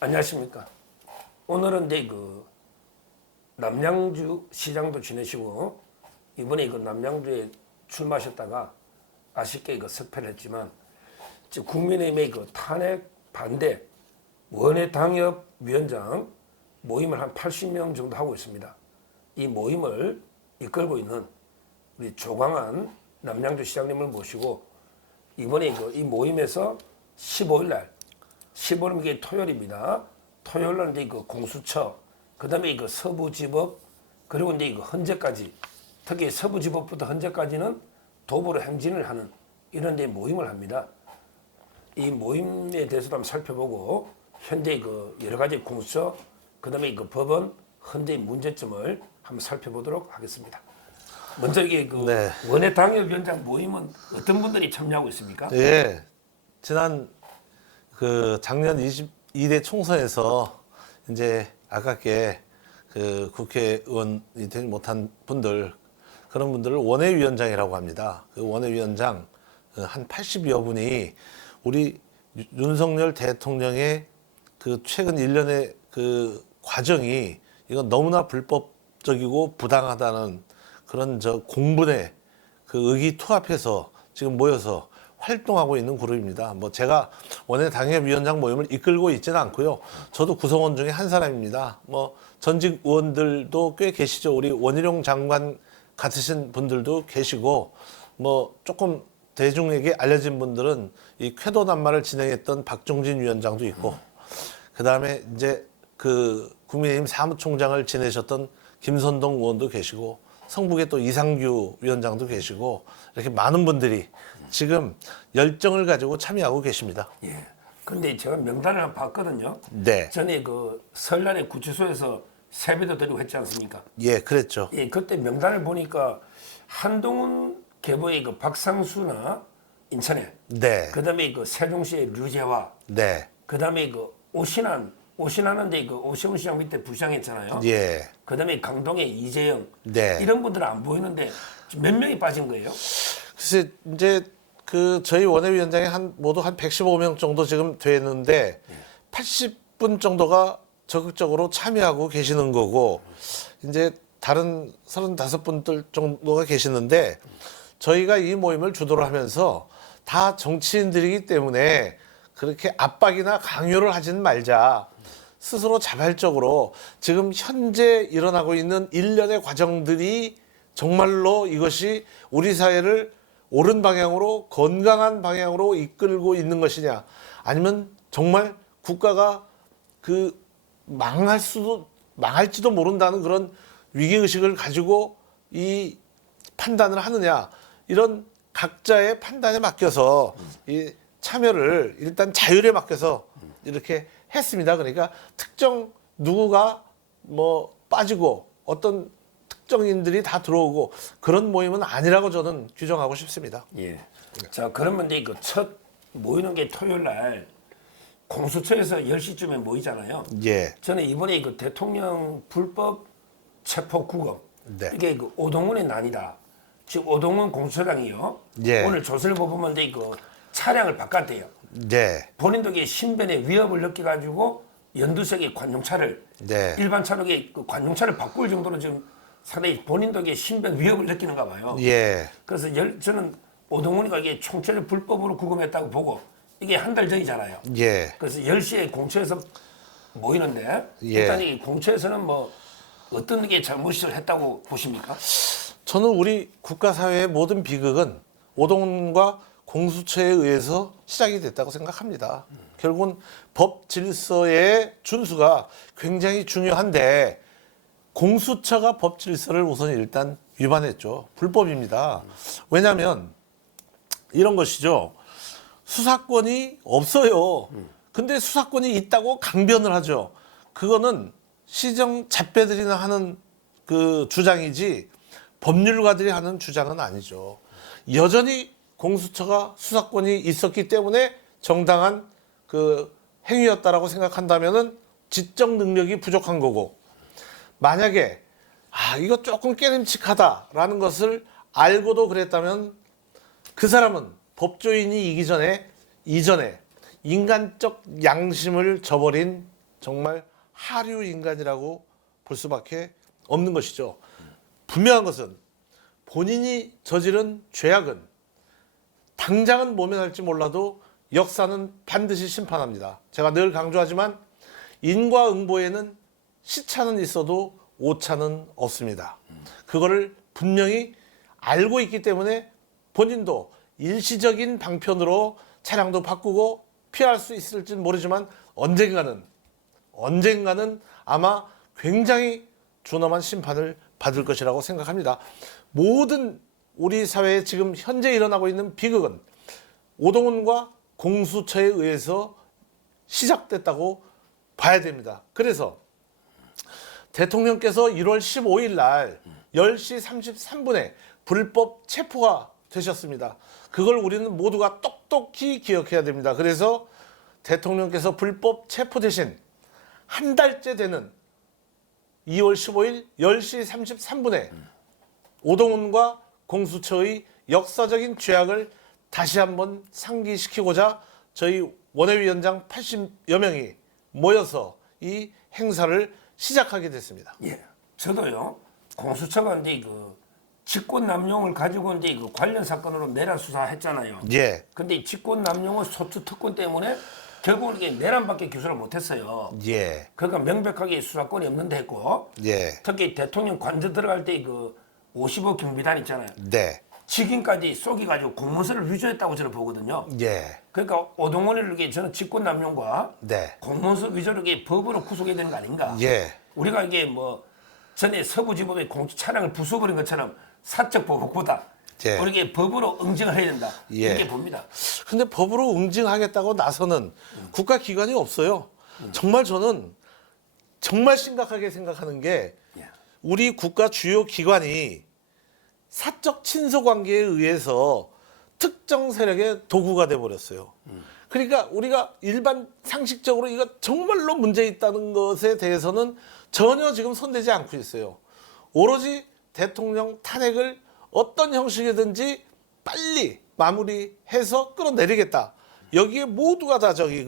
안녕하십니까. 오늘은 이제 남양주 시장도 지내시고 이번에 남양주에 출마하셨다가 아쉽게 석패를 했지만 국민의힘의 탄핵 반대 원외 당협 위원장 모임을 한 80명 정도 하고 있습니다. 이 모임을 이끌고 있는 우리 조광한 남양주 시장님을 모시고 이번에 이 모임에서 15일 날 15일 이게 토요일입니다. 토요일 날 이제 공수처, 그다음에 서부지법, 그리고 이제 헌재까지, 특히 서부지법부터 헌재까지는 도보로 행진을 하는 이런 데 모임을 합니다. 이 모임에 대해서도 한번 살펴보고 현재 여러 가지 공수처, 그다음에 법원, 헌재의 문제점을 한번 살펴보도록 하겠습니다. 먼저 이게 네. 원외 당협위원장 모임은 어떤 분들이 참여하고 있습니까? 예, 지난 작년 22대 총선에서 이제 아깝게 국회의원이 되지 못한 분들, 그런 분들을 원외위원장이라고 합니다. 그 원외위원장 한 80여 분이 우리 윤석열 대통령의 최근 일련의 과정이 이건 너무나 불법적이고 부당하다는 그런 공분에 의기투합해서 지금 모여서 활동하고 있는 그룹입니다. 제가 원외 당협위원장 모임을 이끌고 있지는 않고요. 저도 구성원 중에 한 사람입니다. 전직 의원들도 꽤 계시죠. 우리 원희룡 장관 같으신 분들도 계시고, 조금 대중에게 알려진 분들은 이 쾌도 낱말을 진행했던 박종진 위원장도 있고, 그 다음에 이제 국민의힘 사무총장을 지내셨던 김선동 의원도 계시고, 성북에 또 이상규 위원장도 계시고, 이렇게 많은 분들이 지금 열정을 가지고 참여하고 계십니다. 예. 근데 제가 명단을 한번 봤거든요. 네. 전에 설날에 구치소에서 세배도 드리고 했지 않습니까? 예, 그랬죠. 예, 그때 명단을 보니까 한동훈 계보의 박상수나 인천에, 네. 그다음에 세종시의 류재화, 네. 그다음에 오신하는데 오세훈 시장 밑에 부시장했잖아요. 예. 그다음에 강동의 이재영, 네. 이런 분들은 안 보이는데 몇 명이 빠진 거예요? 글쎄 이제 저희 원외위원장이 모두 한 115명 정도 지금 되는데 80분 정도가 적극적으로 참여하고 계시는 거고, 이제 다른 35분들 정도가 계시는데, 저희가 이 모임을 주도를 하면서 다 정치인들이기 때문에 그렇게 압박이나 강요를 하지는 말자. 스스로 자발적으로 지금 현재 일어나고 있는 일련의 과정들이 정말로 이것이 우리 사회를 옳은 방향으로, 건강한 방향으로 이끌고 있는 것이냐, 아니면 정말 국가가 망할지도 모른다는 그런 위기의식을 가지고 이 판단을 하느냐, 이런 각자의 판단에 맡겨서 이 참여를 일단 자율에 맡겨서 이렇게 했습니다. 그러니까 특정 누구가 빠지고 어떤 특정인들이 다 들어오고 그런 모임은 아니라고 저는 규정하고 싶습니다. 예. 자, 그러면 이제 첫 모이는 게 토요일 날 공수처에서 10시쯤에 모이잖아요. 예. 저는 이번에 대통령 불법 체포 구금, 네. 이게 오동훈의 난이다. 지금 오동훈 공수처장이요. 예. 오늘 조선일보 보면 이제 차량을 바꿨대요. 네. 본인도 신변의 위협을 느껴가지고 연두색의 관용차를, 네. 일반 차량의 관용차를 바꿀 정도로 지금 상당히 본인도 신변 위협을 느끼는가 봐요. 예. 그래서 저는 오동훈이가 이게 총체를 불법으로 구금했다고 보고, 이게 한 달 전이잖아요. 예. 그래서 10시에 공처에서 모이는데, 예. 일단 이 공처에서는 어떤 게 잘못을 했다고 보십니까? 저는 우리 국가사회의 모든 비극은 오동훈과 공수처에 의해서 시작이 됐다고 생각합니다. 결국은 법 질서의 준수가 굉장히 중요한데, 공수처가 법 질서를 우선 일단 위반했죠. 불법입니다. 왜냐하면 이런 것이죠. 수사권이 없어요. 근데 수사권이 있다고 강변을 하죠. 그거는 시정 잡배들이나 하는 주장이지 법률가들이 하는 주장은 아니죠. 여전히 공수처가 수사권이 있었기 때문에 정당한 행위였다라고 생각한다면은 지적 능력이 부족한 거고, 만약에 이거 조금 깨름칙하다라는 것을 알고도 그랬다면 그 사람은 법조인이 이전에 인간적 양심을 저버린 정말 하류 인간이라고 볼 수밖에 없는 것이죠. 분명한 것은 본인이 저지른 죄악은 당장은 모면할지 몰라도 역사는 반드시 심판합니다. 제가 늘 강조하지만 인과응보에는 시차는 있어도 오차는 없습니다. 그거를 분명히 알고 있기 때문에 본인도 일시적인 방편으로 차량도 바꾸고 피할 수 있을지는 모르지만 언젠가는 아마 굉장히 준엄한 심판을 받을 것이라고 생각합니다. 모든 우리 사회에 지금 현재 일어나고 있는 비극은 오동훈과 공수처에 의해서 시작됐다고 봐야 됩니다. 그래서 대통령께서 1월 15일 날 10시 33분에 불법 체포가 되셨습니다. 그걸 우리는 모두가 똑똑히 기억해야 됩니다. 그래서 대통령께서 불법 체포 대신 한 달째 되는 2월 15일 10시 33분에 오동훈과 공수처의 역사적인 죄악을 다시 한번 상기시키고자 저희 원외위원장 80여 명이 모여서 이 행사를 시작하게 됐습니다. 예, 저도요. 공수처가 이제 그 직권남용을 가지고 이제 그 관련 사건으로 내란 수사했잖아요. 예, 근데 이 직권남용의 소추 특권 때문에 결국은 이게 내란밖에 기소를 못했어요. 예, 그러니까 명백하게 수사권이 없는데 했고, 예, 특히 대통령 관저 들어갈 때 그 50억 경비단 있잖아요. 네, 직인까지 쏘기가지고 공문서를 위조했다고 저는 보거든요. 예, 그러니까 오동원을 이렇게 저는 직권남용과 네, 공문서 위조를 이게 법으로 구속해야 되는 거 아닌가? 예, 우리가 이게 뭐 전에 서부지법의 공수 차량을 부숴버린 것처럼 사적 보복보다 예. 우리가 법으로 응징을 해야 된다. 예. 이렇게 봅니다. 근데 법으로 응징하겠다고 나서는 국가기관이 없어요. 정말 저는 정말 심각하게 생각하는 게 예. 우리 국가 주요 기관이 사적 친소 관계에 의해서 특정 세력의 도구가 돼 버렸어요. 그러니까 우리가 일반 상식적으로 이거 정말로 문제 있다는 것에 대해서는 전혀 지금 손대지 않고 있어요. 오로지 대통령 탄핵을 어떤 형식이든지 빨리 마무리해서 끌어내리겠다. 여기에 모두가 다 저기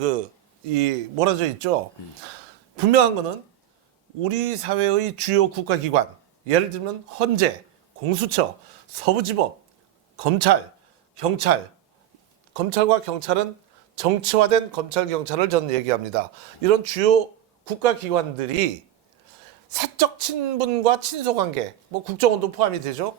이 몰아져 있죠. 분명한 거는 우리 사회의 주요 국가기관, 예를 들면 헌재, 공수처, 서부지법, 검찰, 경찰, 검찰과 경찰은 정치화된 검찰, 경찰을 저는 얘기합니다. 이런 주요 국가기관들이 사적 친분과 친소관계, 뭐 국정원도 포함이 되죠.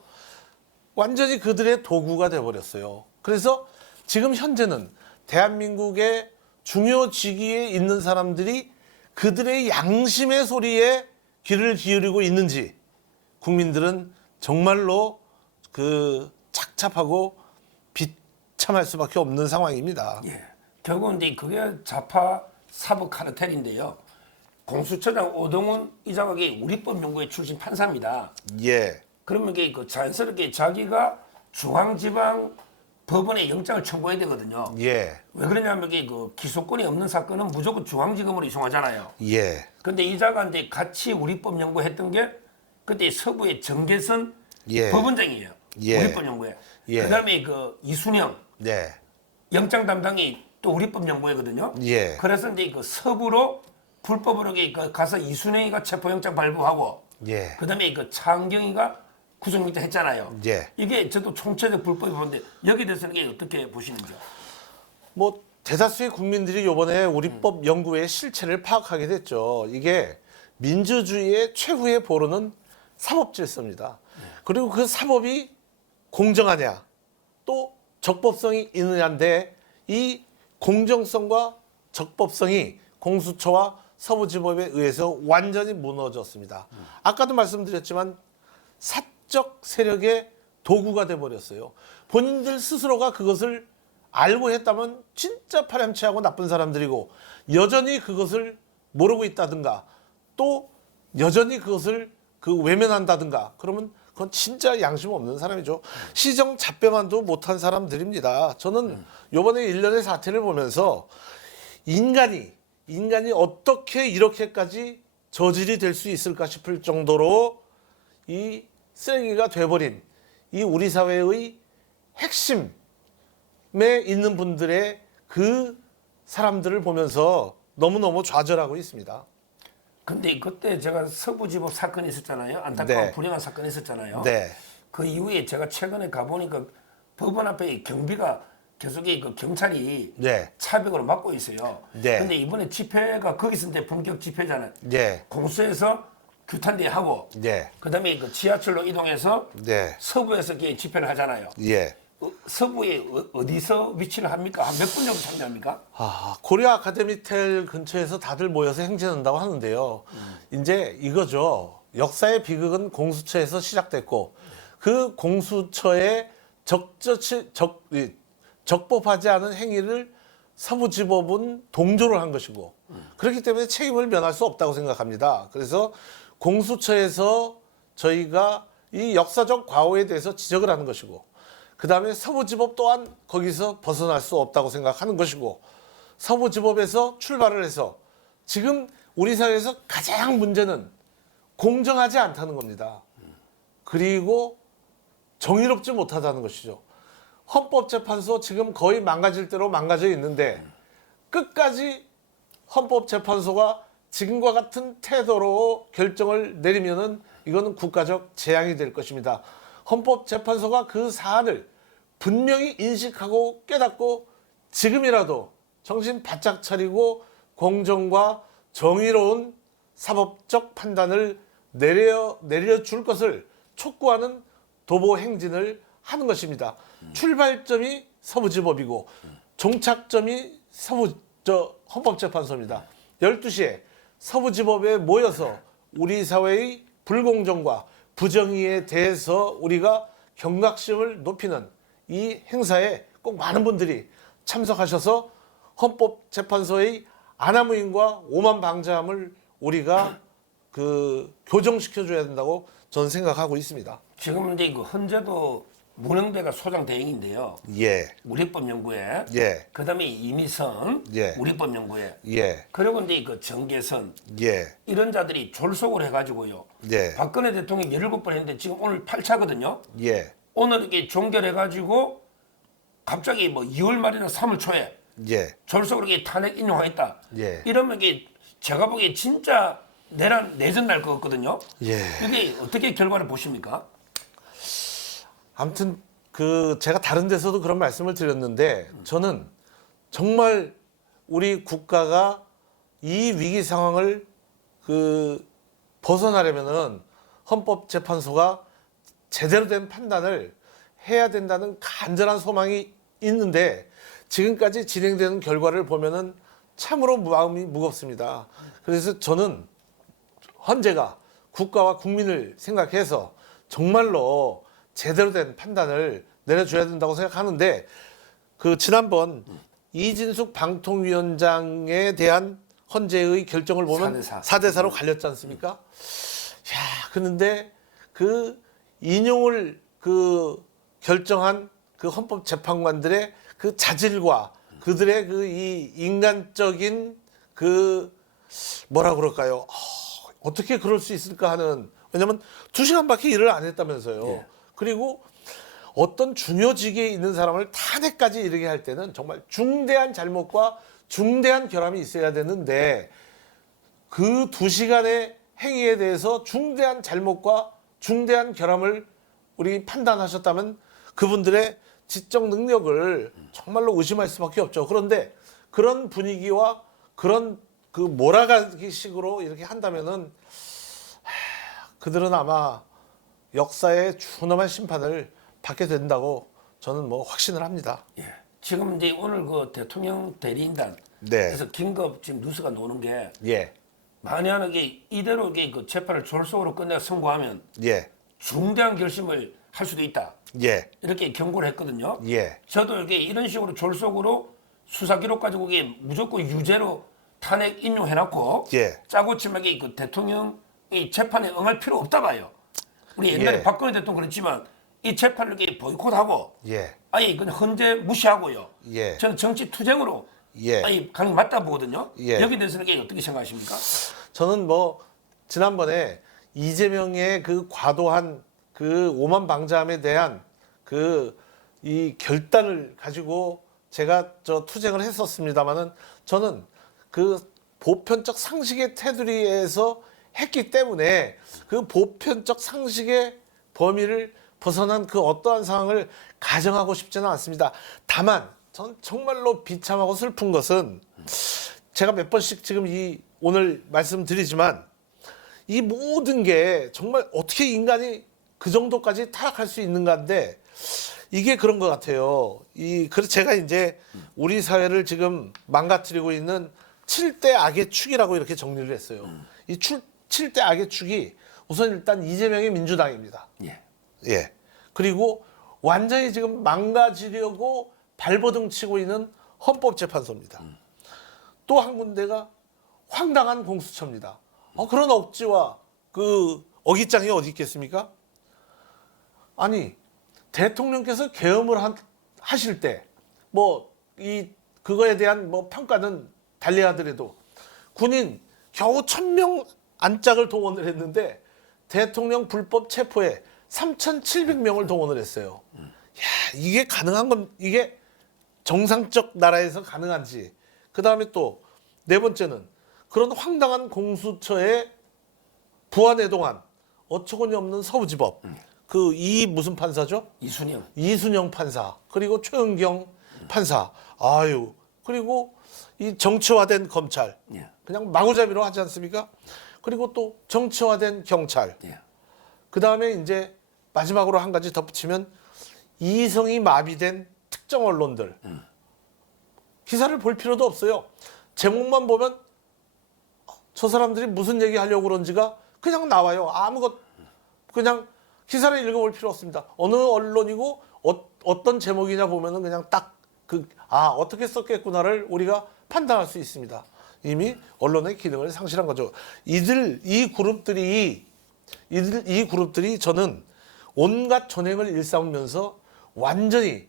완전히 그들의 도구가 돼버렸어요. 그래서 지금 현재는 대한민국의 중요 직위에 있는 사람들이 그들의 양심의 소리에 귀를 기울이고 있는지 국민들은 정말로 착잡하고 비참할 수밖에 없는 상황입니다. 예. 결국은 이제 그게 좌파 사법 카르텔인데요. 공수처장 오동훈 이장학이 우리법연구회 출신 판사입니다. 예, 그러면 이게 그 자연스럽게 자기가 중앙지방 법원에 영장을 청구해야 되거든요. 예, 왜 그러냐면 이게 그 기소권이 없는 사건은 무조건 중앙지검으로 이송하잖아요. 예, 근데 이자가 이제 같이 우리법 연구했던 게 그때 서부의 정계선 예. 법원장이에요. 예. 우리법 연구회. 예. 그다음에 그 이순영 네, 영장 담당이 또 우리법 연구회거든요. 예. 그래서 이제 그 서부로 불법으로 가서 이순영이가 체포영장 발부하고 예, 그다음에 그 차은경이가 구속영장 했잖아요. 예. 이게 저도 총체적 불법이 보는데 여기 대해서는 이게 어떻게 보시는지요? 뭐 대다수의 국민들이 이번에 우리법 연구회의 실체를 파악하게 됐죠. 이게 민주주의의 최후의 보루는 사법 질서입니다. 그리고 그 사법이 공정하냐 또 적법성이 있느냐인데 이 공정성과 적법성이 공수처와 서부지법에 의해서 완전히 무너졌습니다. 아까도 말씀드렸지만 사적 세력의 도구가 돼버렸어요. 본인들 스스로가 그것을 알고 했다면 진짜 파렴치하고 나쁜 사람들이고 여전히 그것을 모르고 있다든가 또 여전히 그것을 외면한다든가 그러면 그건 진짜 양심 없는 사람이죠. 시정 잡배만도 못한 사람들입니다. 저는 이번에 일련의 사태를 보면서 인간이 어떻게 이렇게까지 저질이 될 수 있을까 싶을 정도로 이 쓰레기가 돼버린 이 우리 사회의 핵심에 있는 분들의 그 사람들을 보면서 너무너무 좌절하고 있습니다. 근데 그때 제가 서부지법 사건이 있었잖아요. 안타까운 네. 불행한 사건이 있었잖아요. 네. 그 이후에 제가 최근에 가보니까 법원 앞에 경비가 계속 그 경찰이 네. 차벽으로 막고 있어요. 네. 근데 이번에 집회가 거기서 이제 본격 집회잖아요. 네. 공수에서 규탄대 하고 네. 그다음에 그 지하철로 이동해서 네. 서부에서 이렇게 집회를 하잖아요. 예. 서부에 어디서 위치를 합니까? 한 몇 분 정도 참여합니까? 코리아 아카데미텔 근처에서 다들 모여서 행진한다고 하는데요. 이제 이거죠. 역사의 비극은 공수처에서 시작됐고 그 공수처의 적법하지 않은 행위를 서부지법은 동조를 한 것이고 그렇기 때문에 책임을 면할 수 없다고 생각합니다. 그래서 공수처에서 저희가 이 역사적 과오에 대해서 지적을 하는 것이고 그 다음에 서부지법 또한 거기서 벗어날 수 없다고 생각하는 것이고 서부지법에서 출발을 해서 지금 우리 사회에서 가장 문제는 공정하지 않다는 겁니다. 그리고 정의롭지 못하다는 것이죠. 헌법재판소 지금 거의 망가질 대로 망가져 있는데 끝까지 헌법재판소가 지금과 같은 태도로 결정을 내리면은 이거는 국가적 재앙이 될 것입니다. 헌법재판소가 그 사안을 분명히 인식하고 깨닫고 지금이라도 정신 바짝 차리고 공정과 정의로운 사법적 판단을 내려줄 것을 촉구하는 도보 행진을 하는 것입니다. 출발점이 서부지법이고 종착점이 헌법재판소입니다. 12시에 서부지법에 모여서 우리 사회의 불공정과 부정의에 대해서 우리가 경각심을 높이는 이 행사에 꼭 많은 분들이 참석하셔서 헌법재판소의 아나무인과 오만방자함을 우리가 교정시켜줘야 된다고 저는 생각하고 있습니다. 지금 이제 그 헌재도 문흥대가 소장 대행인데요. 예, 우리법연구회. 예, 그다음에 이미선. 예. 우리법연구회. 예, 그리고 이제 그 정계선. 예, 이런 자들이 졸속을 해가지고요. 예, 박근혜 대통령이 17번 했는데 지금 오늘 8차거든요. 예, 오늘 이렇게 종결해가지고 갑자기 뭐 2월 말이나 3월 초에 예, 졸속으로 이렇게 탄핵 인용하겠다. 예. 이러면 이게 제가 보기에 진짜 내전 날 것 같거든요. 예. 이게 어떻게 결과를 보십니까? 아무튼 제가 다른 데서도 그런 말씀을 드렸는데 저는 정말 우리 국가가 이 위기 상황을 벗어나려면은 헌법재판소가 제대로 된 판단을 해야 된다는 간절한 소망이 있는데 지금까지 진행되는 결과를 보면은 참으로 마음이 무겁습니다. 그래서 저는 헌재가 국가와 국민을 생각해서 정말로 제대로 된 판단을 내려줘야 된다고 생각하는데 지난번 이진숙 방통위원장에 대한 헌재의 결정을 보면 4대4. 4대4로 갈렸지 않습니까? 야, 그런데 인용을 결정한 헌법재판관들의 자질과 그들의 이 인간적인 뭐라 그럴까요? 어떻게 그럴 수 있을까 하는 왜냐면 2시간밖에 일을 안 했다면서요. 예. 그리고 어떤 중요직에 있는 사람을 탄핵까지 이르게 할 때는 정말 중대한 잘못과 중대한 결함이 있어야 되는데 그 2시간의 행위에 대해서 중대한 잘못과 중대한 결함을 우리 판단하셨다면 그분들의 지적 능력을 정말로 의심할 수밖에 없죠. 그런데 그런 분위기와 그런 몰아가기 식으로 이렇게 한다면은 그들은 아마 역사의 준엄한 심판을 받게 된다고 저는 확신을 합니다. 예. 지금 이제 오늘 대통령 대리인단 네. 그래서 긴급 지금 뉴스가 나오는 게 예. 만약에 이대로 이게 재판을 졸속으로 끝내 선고하면 예. 중대한 결심을 할 수도 있다. 예. 이렇게 경고를 했거든요. 예. 저도 이런 식으로 졸속으로 수사 기록 가지고 이게 무조건 유죄로 탄핵 인용해놨고 예. 짜고 치면 대통령이 재판에 응할 필요 없다 봐요. 우리 옛날에 예. 박근혜 대통령 그랬지만 이 재판을 이렇게 보이콧하고 예. 아예 그냥 헌재 무시하고요. 예. 저는 정치 투쟁으로 예. 아예 가는 게 맞다 보거든요. 예. 여기 대해서는 어떻게 생각하십니까? 저는 지난번에 이재명의 과도한 오만방자함에 대한 이 결단을 가지고 제가 투쟁을 했었습니다만은 저는 보편적 상식의 테두리에서 했기 때문에 그 보편적 상식의 범위를 벗어난 그 어떠한 상황을 가정하고 싶지는 않습니다. 다만 전 정말로 비참하고 슬픈 것은 제가 몇 번씩 지금 오늘 말씀드리지만 이 모든 게 정말 어떻게 인간이 그 정도까지 타락할 수 있는가인데 이게 그런 것 같아요. 그래서 제가 이제 우리 사회를 지금 망가뜨리고 있는 7대 악의 축이라고 이렇게 정리를 했어요. 이 7대 악의 축이 우선 일단 이재명의 민주당입니다. 예. 예. 그리고 완전히 지금 망가지려고 발버둥 치고 있는 헌법재판소입니다. 또 한 군데가 황당한 공수처입니다. 그런 억지와 그 어깃장이 어디 있겠습니까? 아니, 대통령께서 계엄을 하실 때 그거에 대한 평가는 달리하더라도 군인 겨우 1000명 안짝을 동원을 했는데 대통령 불법 체포에 3,700명을 동원을 했어요. 야, 이게 가능한 건 이게 정상적 나라에서 가능한지. 그다음에 또 네 번째는 그런 황당한 공수처의 부안해동안 어처구니 없는 서부지법 무슨 판사죠? 이순영 판사 그리고 최은경 판사 그리고 이 정치화된 검찰 예. 그냥 마구잡이로 하지 않습니까? 그리고 또 정치화된 경찰 예. 그 다음에 이제 마지막으로 한 가지 덧붙이면 이성이 마비된 특정 언론들 기사를 볼 필요도 없어요. 제목만 보면 저 사람들이 무슨 얘기 하려고 그런지가 그냥 나와요. 그냥 기사를 읽어볼 필요 없습니다. 어느 언론이고 어떤 제목이냐 보면은 그냥 딱 어떻게 썼겠구나를 우리가 판단할 수 있습니다. 이미 언론의 기능을 상실한 거죠. 이 그룹들이 저는 온갖 전횡을 일삼으면서 완전히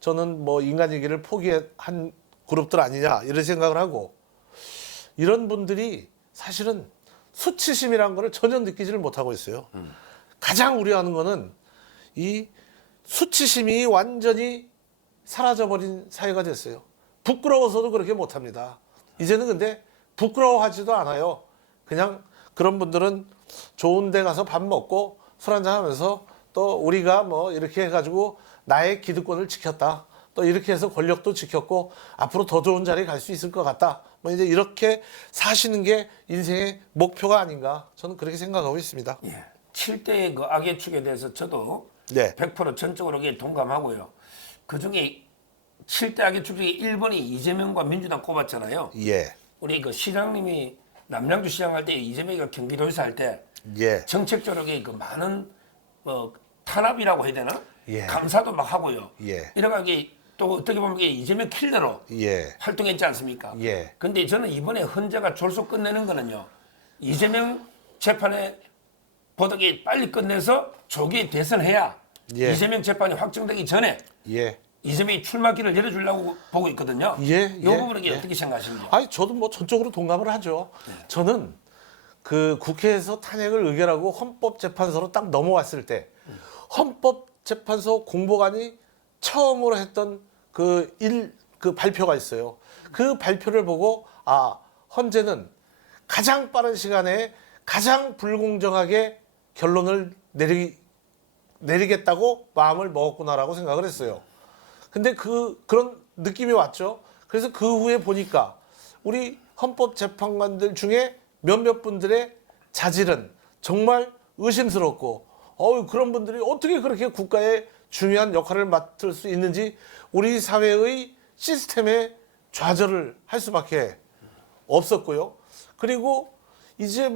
저는 인간이기를 포기한 그룹들 아니냐 이런 생각을 하고 이런 분들이 사실은 수치심이라는 거를 전혀 느끼지를 못하고 있어요. 가장 우려하는 거는 이 수치심이 완전히 사라져버린 사회가 됐어요. 부끄러워서도 그렇게 못합니다. 이제는 근데 부끄러워하지도 않아요. 그냥 그런 분들은 좋은 데 가서 밥 먹고 술 한잔 하면서 또 우리가 이렇게 해가지고 나의 기득권을 지켰다. 또 이렇게 해서 권력도 지켰고 앞으로 더 좋은 자리에 갈 수 있을 것 같다. 이제 이렇게 사시는 게 인생의 목표가 아닌가 저는 그렇게 생각하고 있습니다. 예. 7대의 그 악의 축에 대해서 저도 네. 100% 전적으로 동감하고요. 그중에 7대 악의 축 중에 1번이 이재명과 민주당 꼽았잖아요. 예. 우리 그 시장님이 남양주 시장 할 때 이재명이가 경기도지사 할 때 예. 정책적으로 그 많은 탄압이라고 해야 되나? 예. 감사도 막 하고요. 예. 이러게 또 어떻게 보면 이게 이재명 킬러로 예. 활동했지 않습니까? 예. 근데 저는 이번에 헌재가 졸속 끝내는 거는요. 이재명 재판에 보다기 빨리 끝내서 조기 대선해야 예. 이재명 재판이 확정되기 전에 예. 이재명이 출마길을 열어주려고 보고 있거든요. 예. 이 부분은 어떻게 생각하십니까? 아니 저도 전적으로 동감을 하죠. 저는 그 국회에서 탄핵을 의결하고 헌법재판소로 딱 넘어왔을 때 헌법재판소 공보관이 처음으로 했던 그 발표가 있어요. 그 발표를 보고 헌재는 가장 빠른 시간에 가장 불공정하게 결론을 내리겠다고 마음을 먹었구나라고 생각을 했어요. 근데 그런 느낌이 왔죠. 그래서 그 후에 보니까 우리 헌법재판관들 중에 몇몇 분들의 자질은 정말 의심스럽고 그런 분들이 어떻게 그렇게 국가의 중요한 역할을 맡을 수 있는지 우리 사회의 시스템에 좌절을 할 수밖에 없었고요. 그리고 이제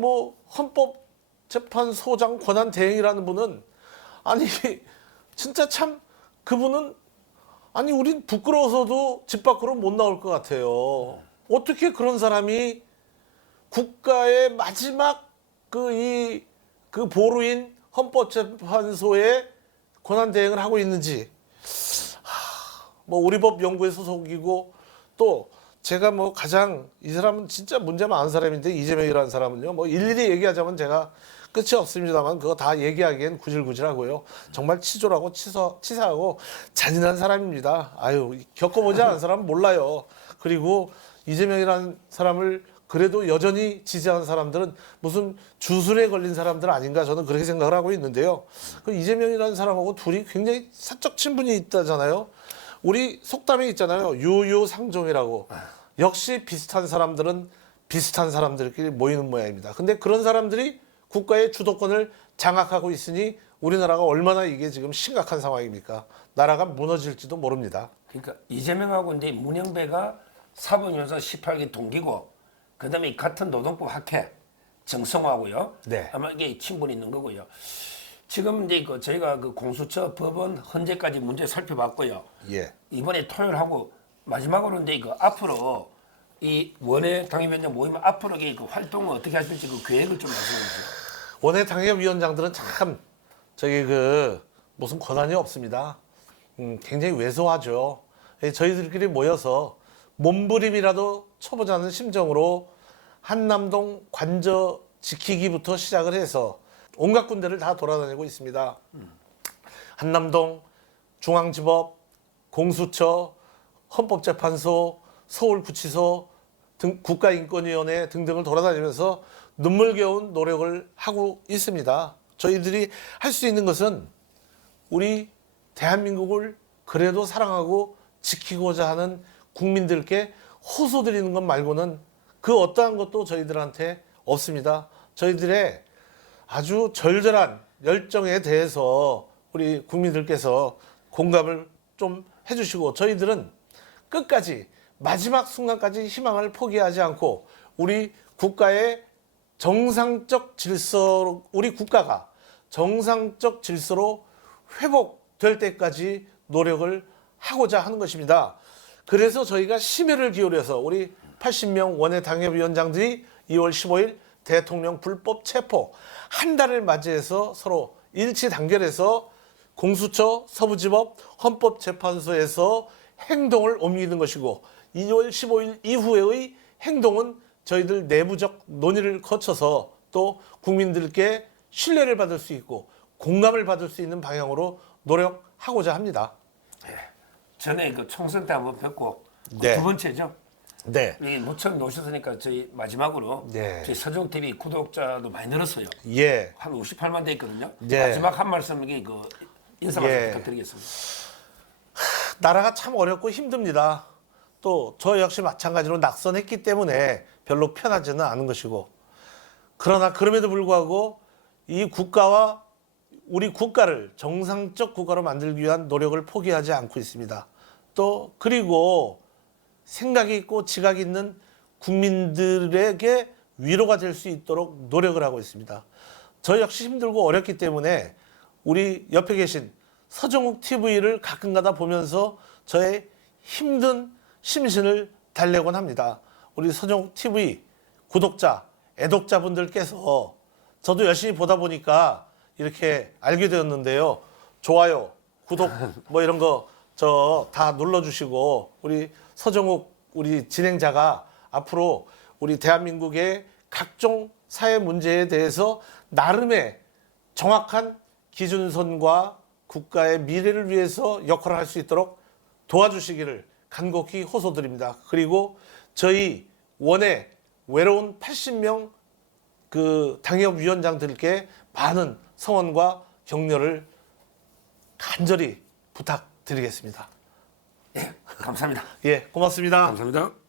헌법재판소장 권한 대행이라는 분은 진짜 참 그분은 우린 부끄러워서도 집 밖으로 못 나올 것 같아요. 어떻게 그런 사람이 국가의 마지막 그 보루인 헌법재판소에 권한 대행을 하고 있는지 우리 법 연구회 소속이고 또 제가 가장 이 사람은 진짜 문제 많은 사람인데 이재명이라는 사람은요 일일이 얘기하자면 제가 끝이 없습니다만 그거 다 얘기하기엔 구질구질하고요. 정말 치졸하고 치사하고 잔인한 사람입니다. 겪어보지 않은 사람은 몰라요. 그리고 이재명이라는 사람을 그래도 여전히 지지하는 사람들은 무슨 주술에 걸린 사람들 아닌가 저는 그렇게 생각을 하고 있는데요. 그 이재명이라는 사람하고 둘이 굉장히 사적 친분이 있다잖아요. 우리 속담에 있잖아요. 유유상종이라고. 역시 비슷한 사람들은 비슷한 사람들끼리 모이는 모양입니다. 근데 그런 사람들이 국가의 주도권을 장악하고 있으니 우리나라가 얼마나 이게 지금 심각한 상황입니까? 나라가 무너질지도 모릅니다. 그러니까 이재명하고 이제 문영배가 사법연수원 18기 동기고 그다음에 같은 노동부 학회 정성화고요. 네. 아마 이게 친분이 있는 거고요. 지금 이제 저희가 그 공수처 법원 헌재까지 문제 살펴봤고요. 예. 이번에 토요일하고 마지막으로 이제 앞으로 이 원외 당협위원장 모임 앞으로 그 활동을 어떻게 하실지 그 계획을 좀 말씀해 주세요. 원외 당협위원장들은 참 저기 무슨 권한이 없습니다. 굉장히 왜소하죠. 저희들끼리 모여서 몸부림이라도 쳐보자는 심정으로 한남동 관저 지키기부터 시작을 해서 온갖 군데를 다 돌아다니고 있습니다. 한남동, 중앙지법, 공수처, 헌법재판소, 서울구치소, 국가인권위원회 등등을 돌아다니면서 눈물겨운 노력을 하고 있습니다. 저희들이 할 수 있는 것은 우리 대한민국을 그래도 사랑하고 지키고자 하는 국민들께 호소드리는 것 말고는 그 어떠한 것도 저희들한테 없습니다. 저희들의 아주 절절한 열정에 대해서 우리 국민들께서 공감을 좀 해주시고 저희들은 끝까지 마지막 순간까지 희망을 포기하지 않고 우리 국가의 정상적 질서, 우리 국가가 정상적 질서로 회복될 때까지 노력을 하고자 하는 것입니다. 그래서 저희가 심혈을 기울여서 우리 80명 원외 당협위원장들이 2월 15일 대통령 불법 체포 한 달을 맞이해서 서로 일치 단결해서 공수처, 서부지법, 헌법재판소에서 행동을 옮기는 것이고 2월 15일 이후의 행동은 저희들 내부적 논의를 거쳐서 또 국민들께 신뢰를 받을 수 있고 공감을 받을 수 있는 방향으로 노력하고자 합니다. 전에 그 총선 때 한번 뵙고 네. 두 번째죠. 네. 이 무척 노셨으니까 저희 마지막으로 네. 저희 서종 TV 구독자도 많이 늘었어요. 예. 한 58만 돼 있거든요. 네. 마지막 한 말씀 이게 인사 말씀 예. 부탁드리겠습니다. 나라가 참 어렵고 힘듭니다. 또 저 역시 마찬가지로 낙선했기 때문에 별로 편하지는 않은 것이고 그러나 그럼에도 불구하고 이 국가와 우리 국가를 정상적 국가로 만들기 위한 노력을 포기하지 않고 있습니다. 또 그리고 생각이 있고 지각이 있는 국민들에게 위로가 될 수 있도록 노력을 하고 있습니다. 저 역시 힘들고 어렵기 때문에 우리 옆에 계신 서정욱 TV를 가끔가다 보면서 저의 힘든 심신을 달래곤 합니다. 우리 서정욱 TV 구독자, 애독자분들께서 저도 열심히 보다 보니까 이렇게 알게 되었는데요. 좋아요, 구독 뭐 이런 거 저 다 눌러주시고 우리 서정욱 우리 진행자가 앞으로 우리 대한민국의 각종 사회 문제에 대해서 나름의 정확한 기준선과 국가의 미래를 위해서 역할을 할 수 있도록 도와주시기를 간곡히 호소드립니다. 그리고 저희 원외 외로운 80명 그 당협위원장들께 많은 성원과 격려를 간절히 부탁드리겠습니다. 예, 감사합니다. 예, 고맙습니다. 감사합니다.